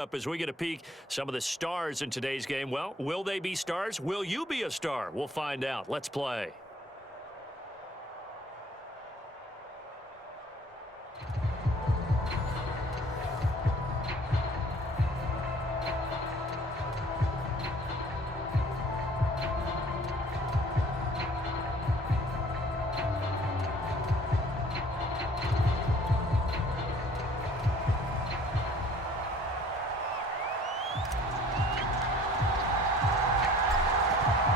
Up as we get a peek, some of the stars in today's game. Well, will they be stars? Will you be a star? We'll find out. Let's play.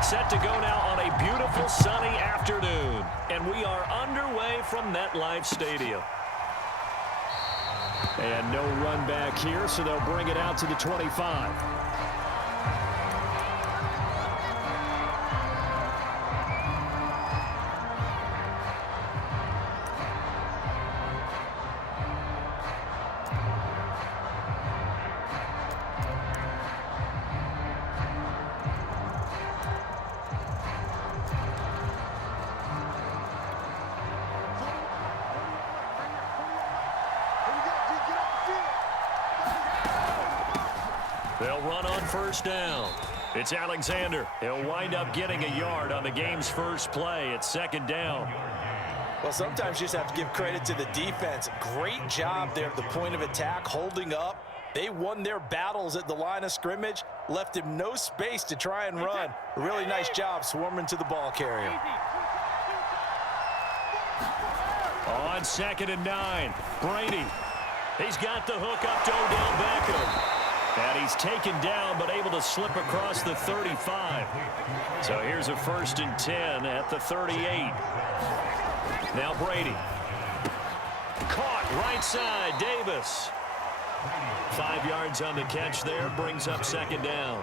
Set to go now on a beautiful sunny afternoon. And we are underway from MetLife Stadium. And no run back here, so they'll bring it out to the 25. They'll run on first down. It's Alexander. He'll wind up getting a yard on the game's first play. It's second down. Well, sometimes you just have to give credit to the defense. Great job there at the point of attack, holding up. They won their battles at the line of scrimmage, left him no space to try and run. A really nice job swarming to the ball carrier. On 2nd and 9, Brady. He's got the hook up to Odell Beckham. And he's taken down, but able to slip across the 35. So here's a 1st and 10 at the 38. Now Brady. Caught right side, Davis. 5 yards on the catch there, brings up second down.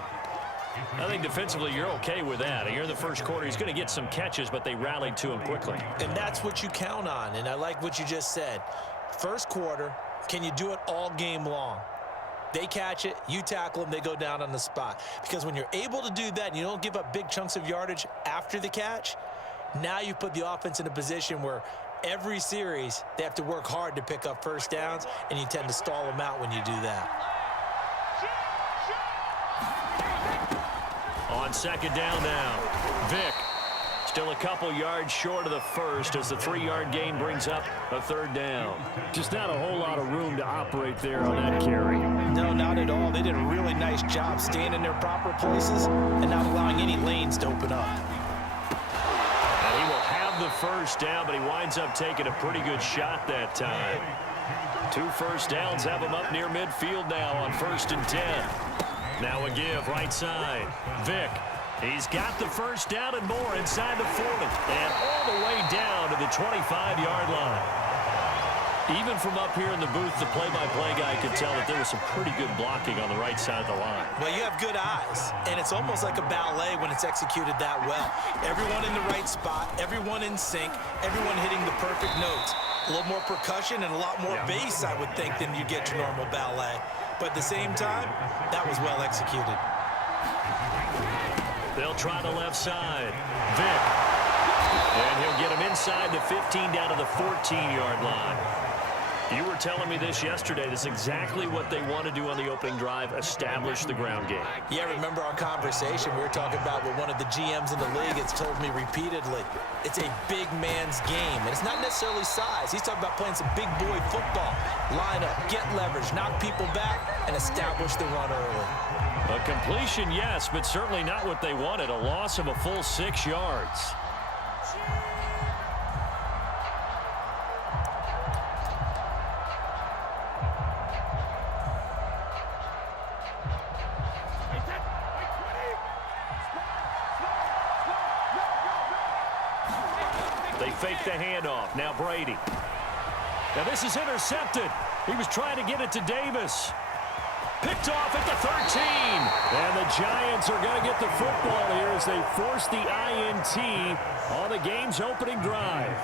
I think defensively you're okay with that. Here in the first quarter, he's going to get some catches, but they rallied to him quickly. And that's what you count on, and I like what you just said. First quarter, can you do it all game long? They catch it, you tackle them, they go down on the spot. Because when you're able to do that and you don't give up big chunks of yardage after the catch, now you put the offense in a position where every series they have to work hard to pick up first downs, and you tend to stall them out when you do that. On second down now, Vick. Still a couple yards short of the first as the 3-yard gain brings up a third down. Just not a whole lot of room to operate there on that carry. No, not at all. They did a really nice job staying in their proper places and not allowing any lanes to open up. And he will have the first down, but he winds up taking a pretty good shot that time. 2 first downs have him up near midfield now on 1st and 10. Now a give right side. Vick. He's got the first down and more inside the 40. And all the way down to the 25-yard line. Even from up here in the booth, the play-by-play guy could tell that there was some pretty good blocking on the right side of the line. Well, you have good eyes, and it's almost like a ballet when it's executed that well. Everyone in the right spot, everyone in sync, everyone hitting the perfect notes. A little more percussion and a lot more bass, I would think, than you get to normal ballet. But at the same time, that was well executed. They'll try the left side. Vick. And he'll get him inside the 15 down to the 14-yard line. You were telling me this yesterday. This is exactly what they want to do on the opening drive, establish the ground game. Yeah, remember our conversation we were talking about with one of the GMs in the league has told me repeatedly. It's a big man's game, and it's not necessarily size. He's talking about playing some big boy football. Line up, get leverage, knock people back, and establish the run early. A completion, yes, but certainly not what they wanted. A loss of a full 6 yards. They fake the handoff. Now Brady. Now this is intercepted. He was trying to get it to Davis. Picked off at the 13. And the Giants are going to get the football here as they force the INT on the game's opening drive.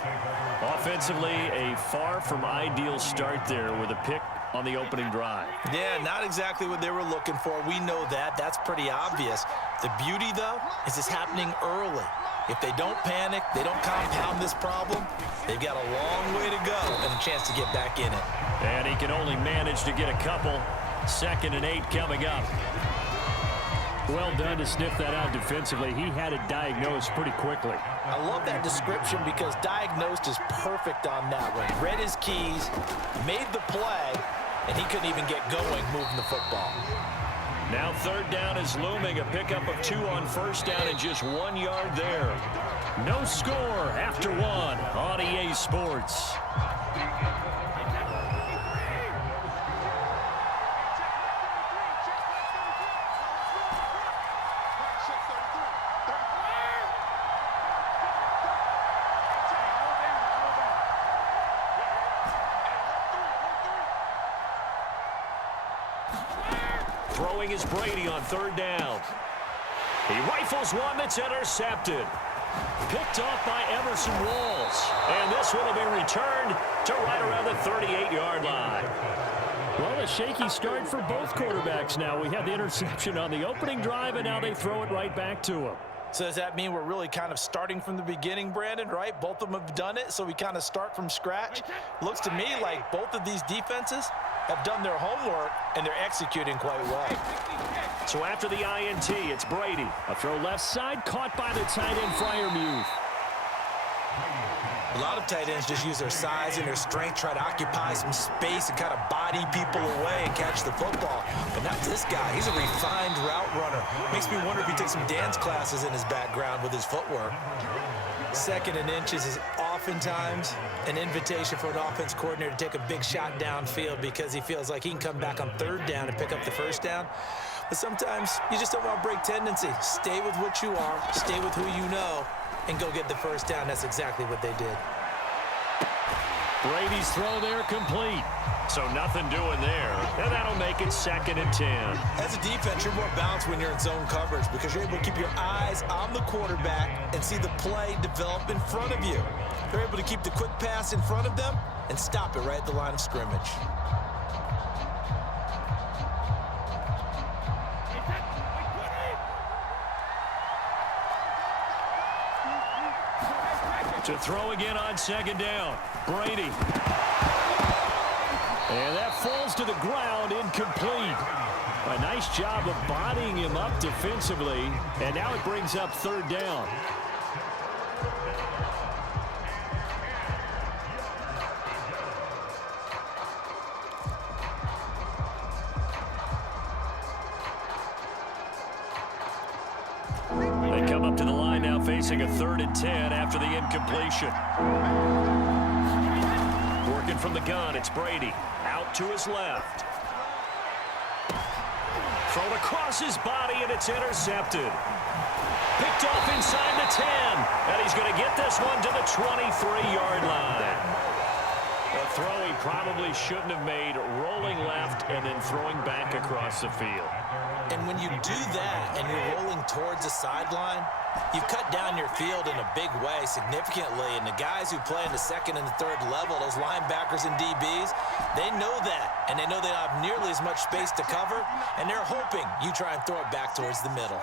Offensively, a far from ideal start there with a pick on the opening drive. Yeah, not exactly what they were looking for. We know that. That's pretty obvious. The beauty, though, is it's happening early. If they don't panic, they don't compound this problem, they've got a long way to go and a chance to get back in it. And he can only manage to get a couple 2nd and 8 coming up. Well done to sniff that out defensively. He had it diagnosed pretty quickly. I love that description because diagnosed is perfect on that one. Read his keys, made the play, and he couldn't even get going moving the football. Now 3rd down is looming. A pickup of 2 on 1st down and just 1 yard there. No score after 1 on EA Sports. Throwing is Brady on 3rd down. He rifles one that's intercepted. Picked off by Emerson Walls. And this one will be returned to right around the 38-yard line. Well, a shaky start for both quarterbacks now. We had the interception on the opening drive, and now they throw it right back to him. So does that mean we're really kind of starting from the beginning, Brandon, right? Both of them have done it, so we kind of start from scratch. Looks to me like both of these defenses have done their homework, and they're executing quite well. So after the INT, it's Brady. A throw left side, caught by the tight end, Freiermuth. A lot of tight ends just use their size and their strength, try to occupy some space and kind of body people away and catch the football. But not this guy. He's a refined route runner. Makes me wonder if he took some dance classes in his background with his footwork. 2nd and inches is oftentimes an invitation for an offense coordinator to take a big shot downfield because he feels like he can come back on 3rd down and pick up the 1st down. But sometimes you just don't want to break tendency. Stay with what you are, stay with who you know, and go get the 1st down. That's exactly what they did. Brady's throw there complete. So nothing doing there. And that'll make it 2nd and 10. As a defense, you're more balanced when you're in zone coverage because you're able to keep your eyes on the quarterback and see the play develop in front of you. They're able to keep the quick pass in front of them and stop it right at the line of scrimmage. To throw again on 2nd down. Brady. And that falls to the ground, incomplete. A nice job of bodying him up defensively. And now it brings up 3rd down. They come up to the line now facing a 3rd and 10 after the incompletion. Working from the gun, it's Brady. Out to his left. Thrown across his body, and it's intercepted. Picked off inside the 10. And he's going to get this one to the 23-yard line. A throw he probably shouldn't have made, rolling left and then throwing back across the field. And when you do that and you're rolling towards the sideline, you've cut down your field in a big way significantly. And the guys who play in the 2nd and the 3rd level, those linebackers and DBs, they know that. And they know they don't have nearly as much space to cover. And they're hoping you try and throw it back towards the middle.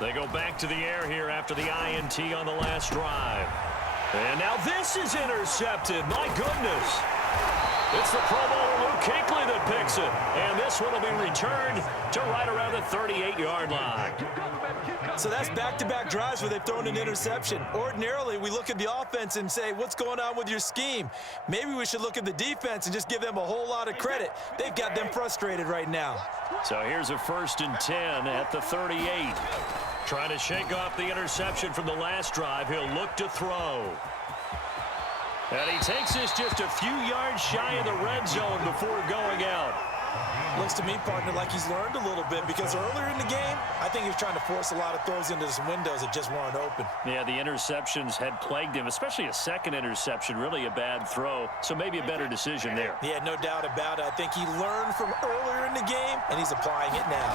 They go back to the air here after the INT on the last drive. And now this is intercepted. My goodness. It's the Pro Bowler Luke Kuechly that picks it. And this one will be returned to right around the 38-yard line. So that's back-to-back drives where they've thrown an interception. Ordinarily, we look at the offense and say, what's going on with your scheme? Maybe we should look at the defense and just give them a whole lot of credit. They've got them frustrated right now. So here's a 1st and 10 at the 38. Trying to shake off the interception from the last drive. He'll look to throw. And he takes this just a few yards shy of the red zone before going out. Looks to me, partner, like he's learned a little bit because earlier in the game, I think he was trying to force a lot of throws into some windows that just weren't open. Yeah, the interceptions had plagued him, especially a 2nd interception, really a bad throw. So maybe a better decision there. Yeah, no doubt about it. I think he learned from earlier in the game, and he's applying it now.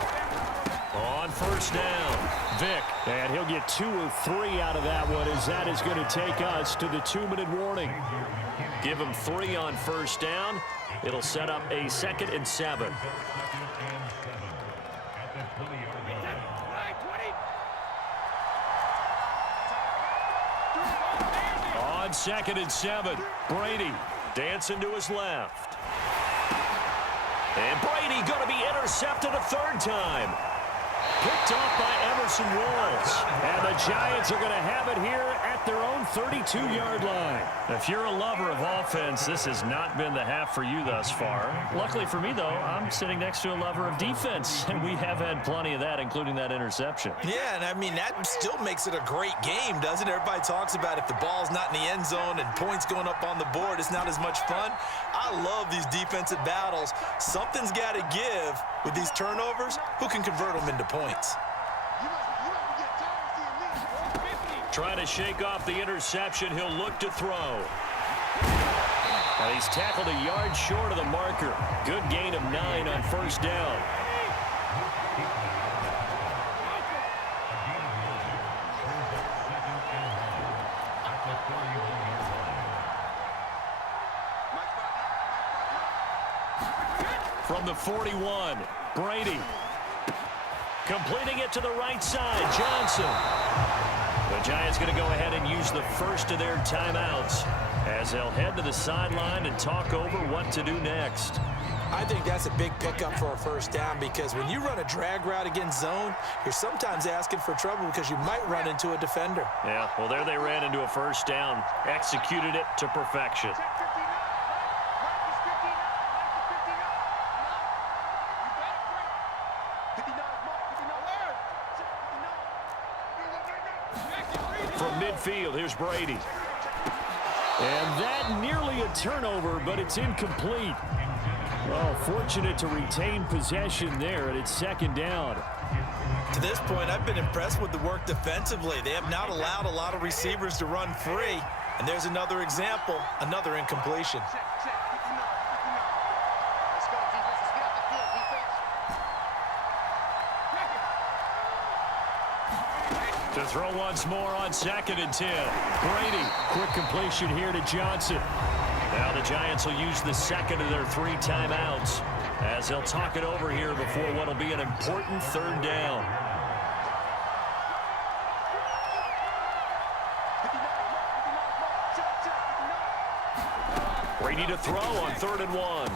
On 1st down, Vick. And he'll get 2 or 3 out of that one as that is going to take us to the 2-minute warning. Give him 3 on 1st down. It'll set up a 2nd and 7. On On 2nd and 7, Brady dancing to his left. And Brady going to be intercepted a third time. Picked off by Emerson Walls. And the Giants are going to have it here at their own 32-yard line. If you're a lover of offense, this has not been the half for you thus far. Luckily for me, though, I'm sitting next to a lover of defense, and we have had plenty of that, including that interception. Yeah, and I mean, that still makes it a great game, doesn't it? Everybody talks about if the ball's not in the end zone and points going up on the board, it's not as much fun. I love these defensive battles. Something's got to give with these turnovers. Who can convert them into points? Trying to shake off the interception. He'll look to throw. And he's tackled a yard short of the marker. Good gain of 9 on first down. From the 41, Brady. Completing it to the right side, Johnson. The Giants going to go ahead and use the first of their timeouts as they'll head to the sideline and talk over what to do next. I think that's a big pickup for a first down because when you run a drag route against zone, you're sometimes asking for trouble because you might run into a defender. Yeah, well, there they ran into a first down, executed it to perfection. From midfield, here's Brady. And that nearly a turnover, but it's incomplete. Well, fortunate to retain possession there, and it's second down. To this point, I've been impressed with the work defensively. They have not allowed a lot of receivers to run free. And there's another example, another incompletion. To throw once more on 2nd and 10. Brady, Quick completion here to Johnson. now the Giants will use the second of their 3 timeouts as they'll talk it over here before what will be an important third down. Brady to throw on 3rd and 1.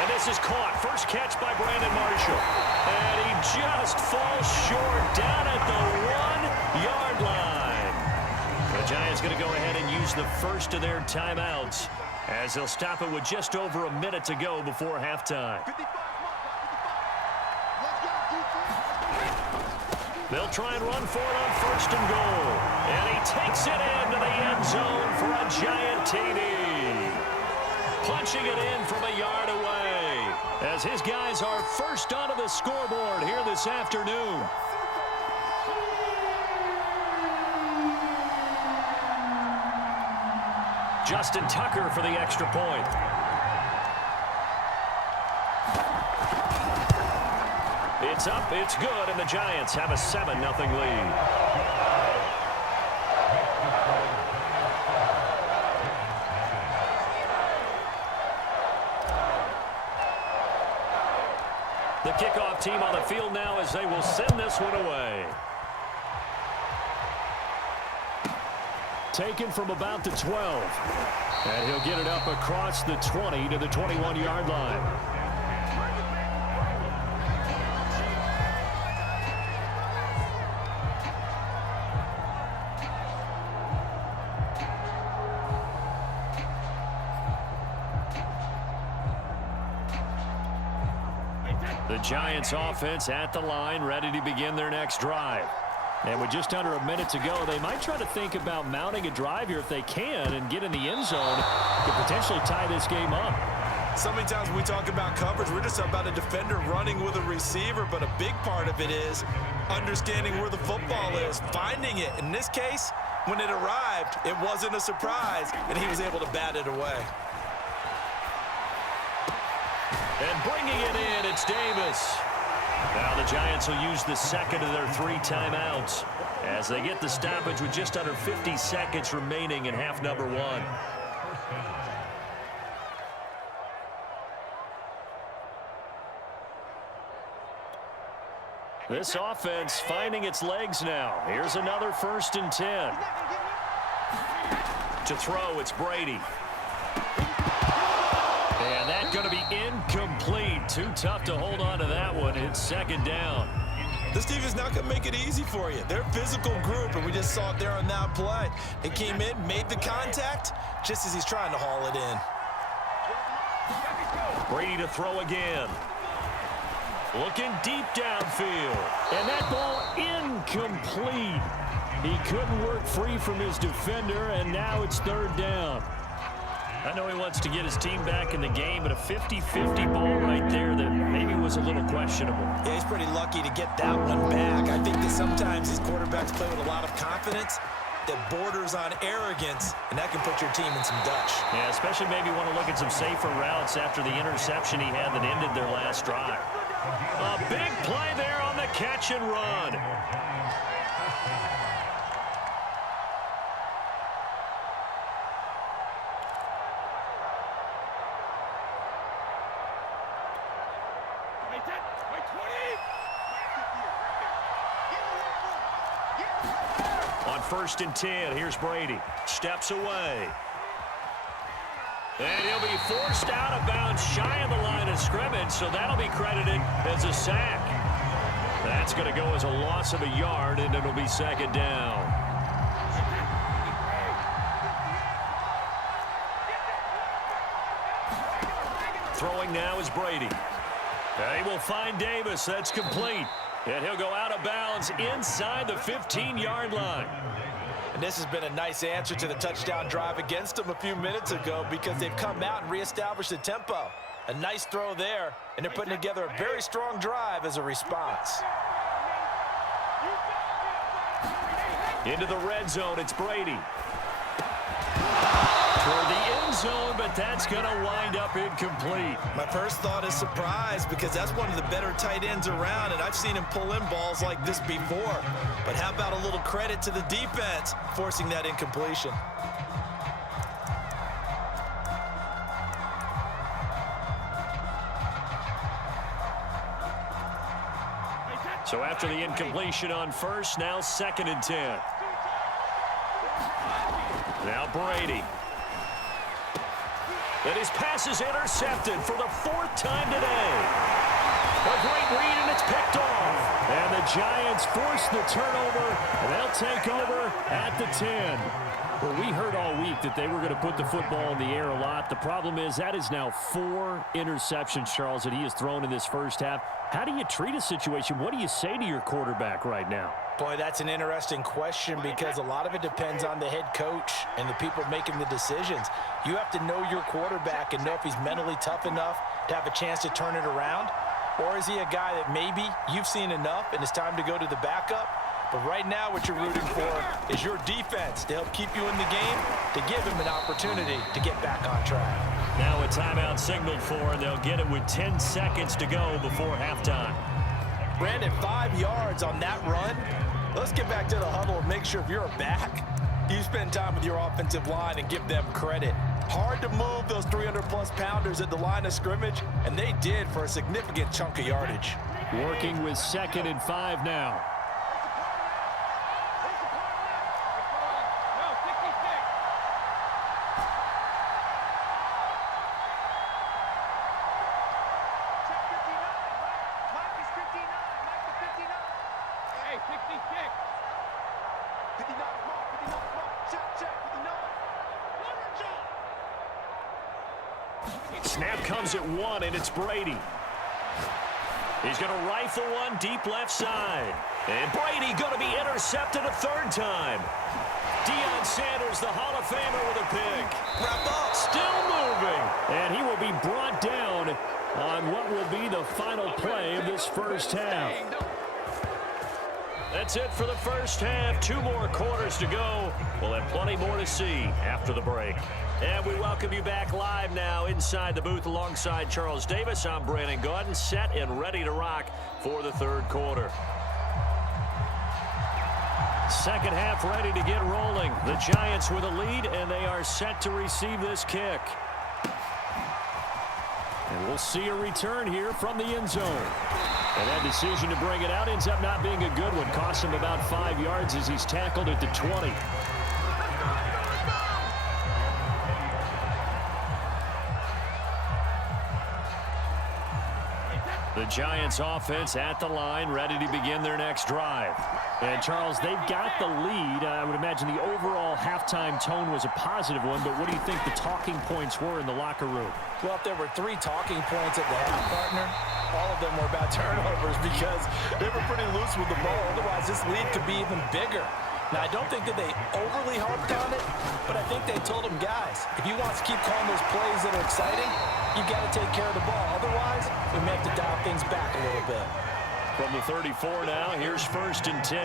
And this is caught. First catch by Brandon Marshall. And he just falls short down at the 1-yard line. The Giants going to go ahead and use the first of their timeouts as they'll stop it with just over a minute to go before halftime. They'll try and run for it on 1st and goal. And he takes it into the end zone for a Giant TD. Punching it in from a yard away as his guys are first onto the scoreboard here this afternoon. Justin Tucker for the extra point. It's up, it's good, and the Giants have a 7-0 lead. The kickoff team on the field now as they will send this one away. Taken from about the 12. And he'll get it up across the 20 to the 21-yard line. The Giants offense at the line, ready to begin their next drive. And with just under a minute to go, they might try to think about mounting a drive here if they can and get in the end zone to potentially tie this game up. So many times when we talk about coverage, we're just about a defender running with a receiver, but a big part of it is understanding where the football is, finding it. In this case, when it arrived, it wasn't a surprise, and he was able to bat it away. And bringing it in, it's Davis. Now the Giants will use the second of their 3 timeouts as they get the stoppage with just under 50 seconds remaining in half number 1. This offense finding its legs now. Here's another 1st and 10. To throw, it's Brady. And that's going to be incomplete. Too tough to hold on to that one. It's second down. This team is not going to make it easy for you. They're a physical group, and we just saw it there on that play. They came in, made the contact, just as he's trying to haul it in. Brady to throw again. Looking deep downfield. And that ball incomplete. He couldn't work free from his defender, and now it's third down. I know he wants to get his team back in the game, but a 50-50 ball right there that maybe was a little questionable. Yeah, he's pretty lucky to get that one back. I think that sometimes these quarterbacks play with a lot of confidence that borders on arrogance, and that can put your team in some Dutch. Yeah, especially maybe want to look at some safer routes after the interception he had that ended their last drive. A big play there on the catch and run. On 1st and 10, here's Brady. Steps away. And he'll be forced out of bounds shy of the line of scrimmage, so that'll be credited as a sack. That's going to go as a loss of a yard, and it'll be second down. Throwing now is Brady. And he will find Davis. That's complete. And he'll go out of bounds inside the 15-yard line. And this has been a nice answer to the touchdown drive against them a few minutes ago because they've come out and reestablished the tempo. A nice throw there, and they're putting together a very strong drive as a response. Into the red zone, it's Brady. Toward the end zone, but that's going to wind up incomplete. My first thought is surprise because that's one of the better tight ends around, and I've seen him pull in balls like this before. But how about a little credit to the defense forcing that incompletion? So after the incompletion on first, now 2nd and 10. Now Brady. And his pass is intercepted for the 4th time today. A great read, and it's picked off. And the Giants force the turnover, and they'll take over at the 10. Well, we heard all week that they were going to put the football in the air a lot. The problem is that is now 4 interceptions, Charles, that he has thrown in this first half. How do you treat a situation? What do you say to your quarterback right now? Boy, that's an interesting question because a lot of it depends on the head coach and the people making the decisions. You have to know your quarterback and know if he's mentally tough enough to have a chance to turn it around, or is he a guy that maybe you've seen enough and it's time to go to the backup? But right now what you're rooting for is your defense to help keep you in the game, to give him an opportunity to get back on track. Now a timeout signaled for, and they'll get it with 10 seconds to go before halftime. Brandon, 5 yards on that run. Let's get back to the huddle and make sure if you're a back, you spend time with your offensive line and give them credit. Hard to move those 300-plus pounders at the line of scrimmage, and they did for a significant chunk of yardage. Working with 2nd and 5 now. Snap comes at 1, and it's Brady. He's going to rifle one deep left side. And Brady going to be intercepted a 3rd time. Deion Sanders, the Hall of Famer, with a pick. Wrap up. Still moving. And he will be brought down on what will be the final play of this first half. That's it for the first half. 2 more quarters to go. We'll have plenty more to see after the break. And we welcome you back live now inside the booth alongside Charles Davis. I'm Brandon Gaudin, set and ready to rock for the 3rd quarter. Second half ready to get rolling. The Giants with a lead, and they are set to receive this kick. And we'll see a return here from the end zone. And that decision to bring it out ends up not being a good one. Costs him about 5 yards as he's tackled at the 20. The Giants offense at the line, ready to begin their next drive. And, Charles, they've got the lead. I would imagine the overall halftime tone was a positive one, but what do you think the talking points were in the locker room? Well, if there were 3 talking points at the half, partner, all of them were about turnovers because they were pretty loose with the ball. Otherwise, this lead could be even bigger. Now, I don't think that they overly harped on it, but I think they told them, guys, if you want to keep calling those plays that are exciting, you've got to take care of the ball. Otherwise, we may have to dial things back a little bit. From the 34 now, here's 1st and 10.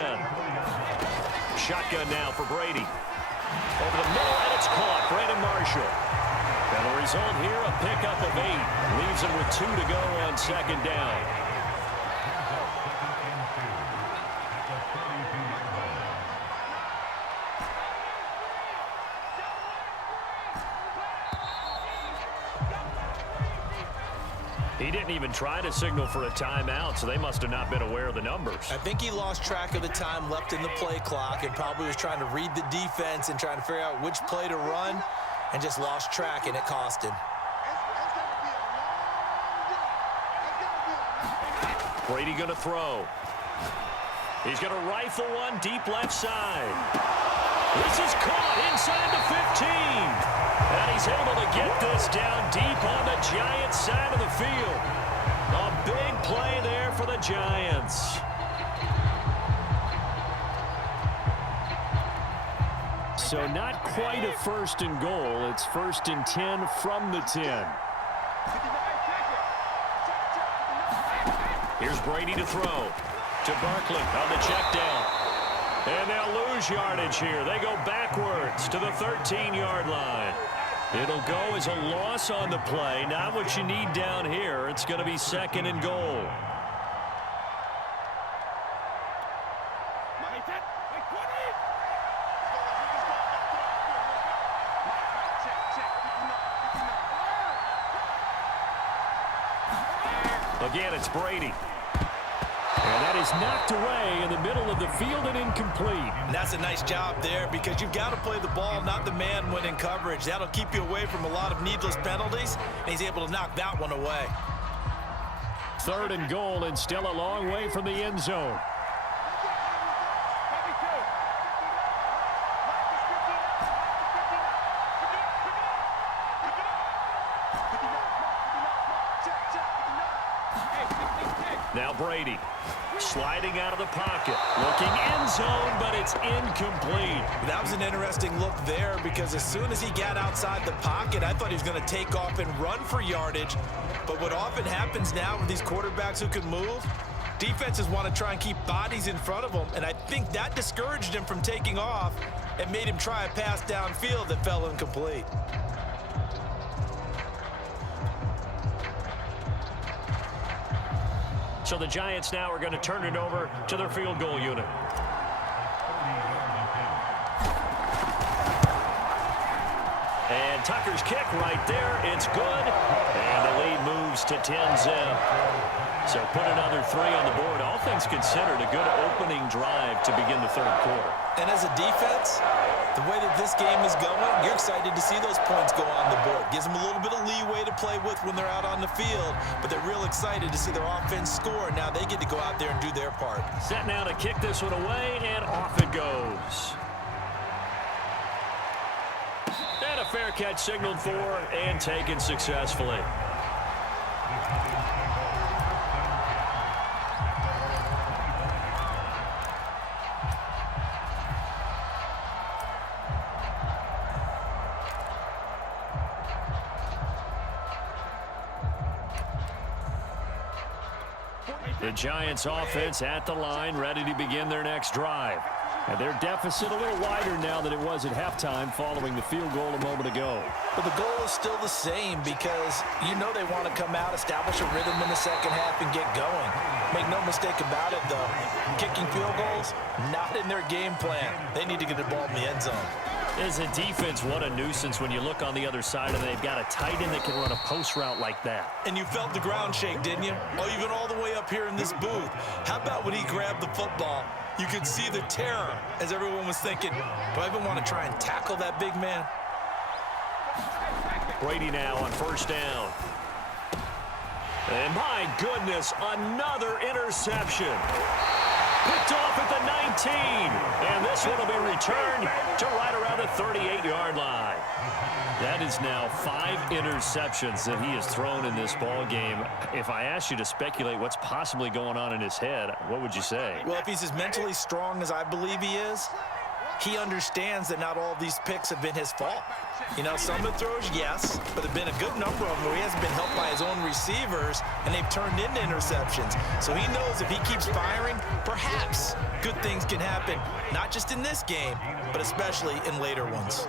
Shotgun now for Brady. Over the middle, and it's caught. Brandon Marshall. And the result here, a pickup of 8. Leaves him with 2 to go on 2nd down. He didn't even try to signal for a timeout, so they must have not been aware of the numbers. I think he lost track of the time left in the play clock and probably was trying to read the defense and trying to figure out which play to run and just lost track, and it cost him. Brady going to throw. He's going to rifle one deep left side. This is caught inside the 15. And he's able to get this down deep on the Giants side of the field. A big play there for the Giants. So not quite a 1st and goal. It's 1st and 10 from the 10. Here's Brady to throw. To Barkley on the check down. And they'll lose yardage here. They go backwards to the 13-yard line. It'll go as a loss on the play. Not what you need down here. It's going to be 2nd and goal. Again, it's Brady. And that is knocked away in the middle of the field and incomplete. And that's a nice job there because you've got to play the ball, not the man when in coverage. That'll keep you away from a lot of needless penalties, and he's able to knock that one away. 3rd and goal, and still a long way from the end zone. Now Brady sliding out of the pocket, looking end zone, but it's incomplete. That was an interesting look there because as soon as he got outside the pocket, I thought he was going to take off and run for yardage. But what often happens now with these quarterbacks who can move, defenses want to try and keep bodies in front of them, and I think that discouraged him from taking off and made him try a pass downfield that fell incomplete. So the Giants now are going to turn it over to their field goal unit. And Tucker's kick right there. It's good. And the lead moves to 10-zip. So put another 3 on the board. All things considered, a good opening drive to begin the 3rd quarter. And as a defense, the way that this game is going, you're excited to see those points go on the board. Gives them a little bit of leeway to play with when they're out on the field, but they're real excited to see their offense score. Now they get to go out there and do their part. Set now to kick this one away, and off it goes. And a fair catch signaled for and taken successfully. The Giants offense at the line, ready to begin their next drive. And their deficit a little wider now than it was at halftime following the field goal a moment ago. But the goal is still the same because you know they want to come out, establish a rhythm in the 2nd half, and get going. Make no mistake about it, though. Kicking field goals, not in their game plan. They need to get the ball in the end zone. As a defense, what a nuisance when you look on the other side and they've got a tight end that can run a post route like that. And you felt the ground shake, didn't you? Oh, you've been all the way up here in this booth. How about when he grabbed the football? You could see the terror as everyone was thinking, do I even want to try and tackle that big man? Brady now on 1st down. And my goodness, another interception. Picked off at the 19. And this one will be returned to right around the 38-yard line. That is now 5 interceptions that he has thrown in this ball game. If I asked you to speculate what's possibly going on in his head, what would you say? Well, if he's as mentally strong as I believe he is, he understands that not all of these picks have been his fault. You know, some of the throws, yes, but there have been a good number of them where he hasn't been helped by his own receivers, and they've turned into interceptions. So he knows if he keeps firing, perhaps good things can happen, not just in this game, but especially in later ones.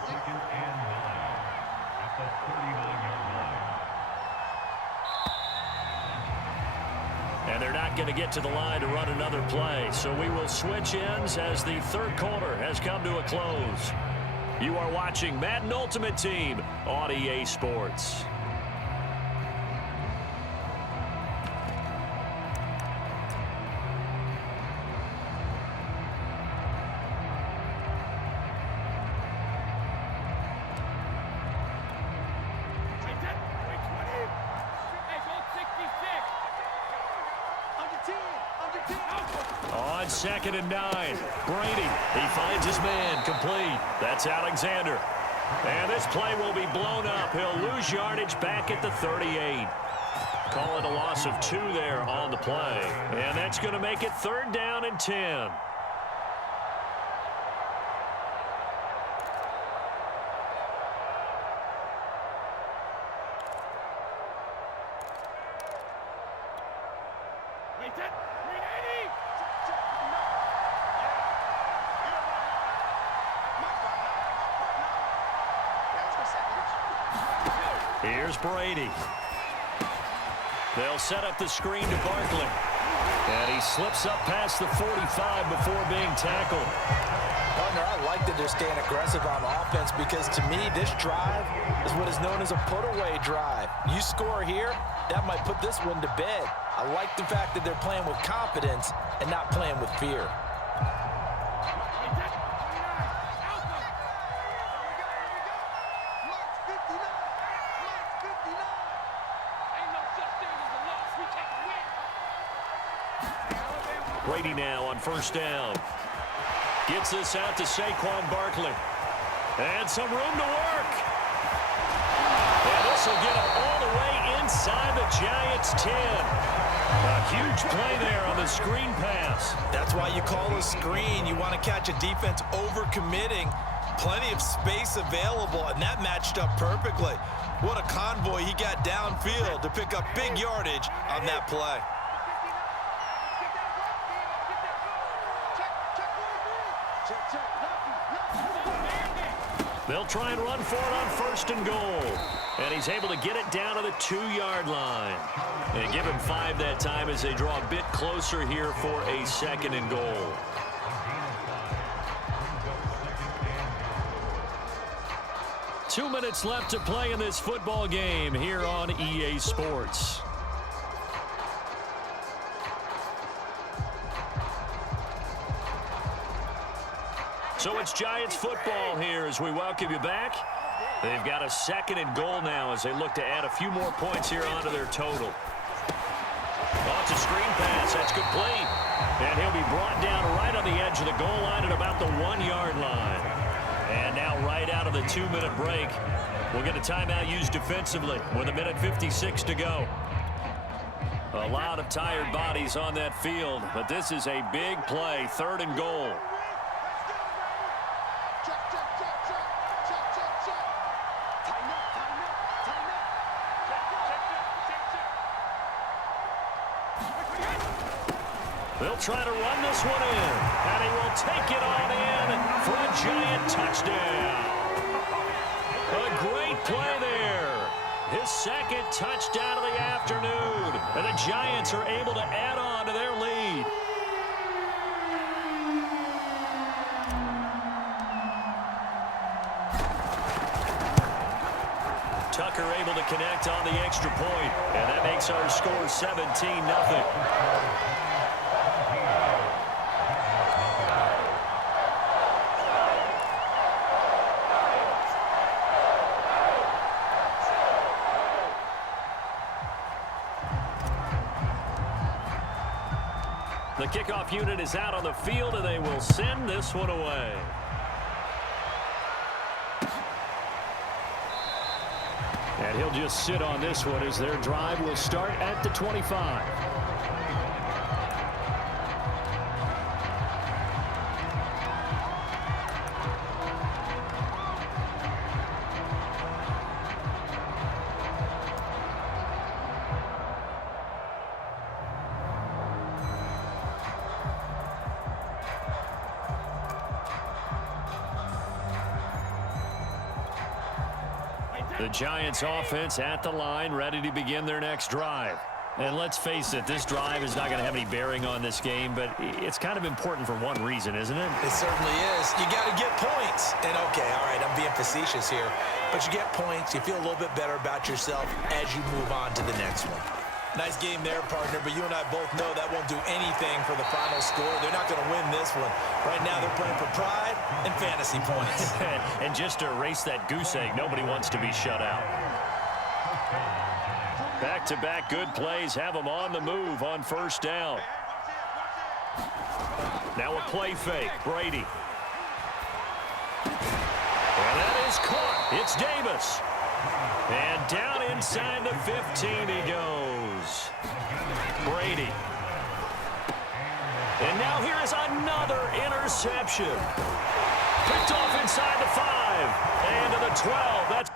And they're not going to get to the line to run another play. So we will switch ends as the third quarter has come to a close. You are watching Madden Ultimate Team on EA Sports. On 2nd and 9, Brady, he finds his man, complete. That's Alexander. And this play will be blown up. He'll lose yardage back at the 38. Call it a loss of 2 there on the play. And that's going to make it 3rd down and 10. Here's Brady. They'll set up the screen to Barkley. And he slips up past the 45 before being tackled. Partner, I like that they're staying aggressive on offense because to me, this drive is what is known as a put-away drive. You score here, that might put this one to bed. I like the fact that they're playing with confidence and not playing with fear. Brady now on 1st down. Gets this out to Saquon Barkley. And some room to work. And this will get him all the way inside the Giants' 10. A huge play there on the screen pass. That's why you call a screen. You want to catch a defense overcommitting. Plenty of space available, and that matched up perfectly. What a convoy he got downfield to pick up big yardage on that play. They'll try and run for it on 1st and goal. And he's able to get it down to the 2-yard line. And give him 5 that time as they draw a bit closer here for a 2nd and goal. Two minutes left to play in this football game here on EA Sports. So it's Giants football here as we welcome you back. They've got a 2nd and goal now as they look to add a few more points here onto their total. Oh, it's a screen pass. That's complete. And he'll be brought down right on the edge of the goal line at about the 1-yard line. And now right out of the 2-minute break, we'll get a timeout used defensively with 1:56 to go. A lot of tired bodies on that field, but this is a big play, 3rd and goal. They'll try to run this one in, and he will take it on in for a Giant touchdown. A great play there. His 2nd touchdown of the afternoon, and the Giants are able to add on to their lead. Tucker able to connect on the extra point, and that makes our score 17-0. The kickoff unit is out on the field, and they will send this one away. And he'll just sit on this one as their drive will start at the 25. The Giants offense at the line, ready to begin their next drive. And let's face it, this drive is not going to have any bearing on this game, but it's kind of important for one reason, isn't it? It certainly is. You got to get points. And, okay, all right, I'm being facetious here. But you get points, you feel a little bit better about yourself as you move on to the next one. Nice game there, partner, but you and I both know that won't do anything for the final score. They're not going to win this one. Right now they're playing for pride and fantasy points. And just to erase that goose egg, nobody wants to be shut out. Back-to-back good plays have them on the move on first down. Now a play fake, Brady. And that is caught. It's Davis. And down inside the 15 he goes. Brady. And now here is another interception. Picked off inside the 5. And to the 12. That's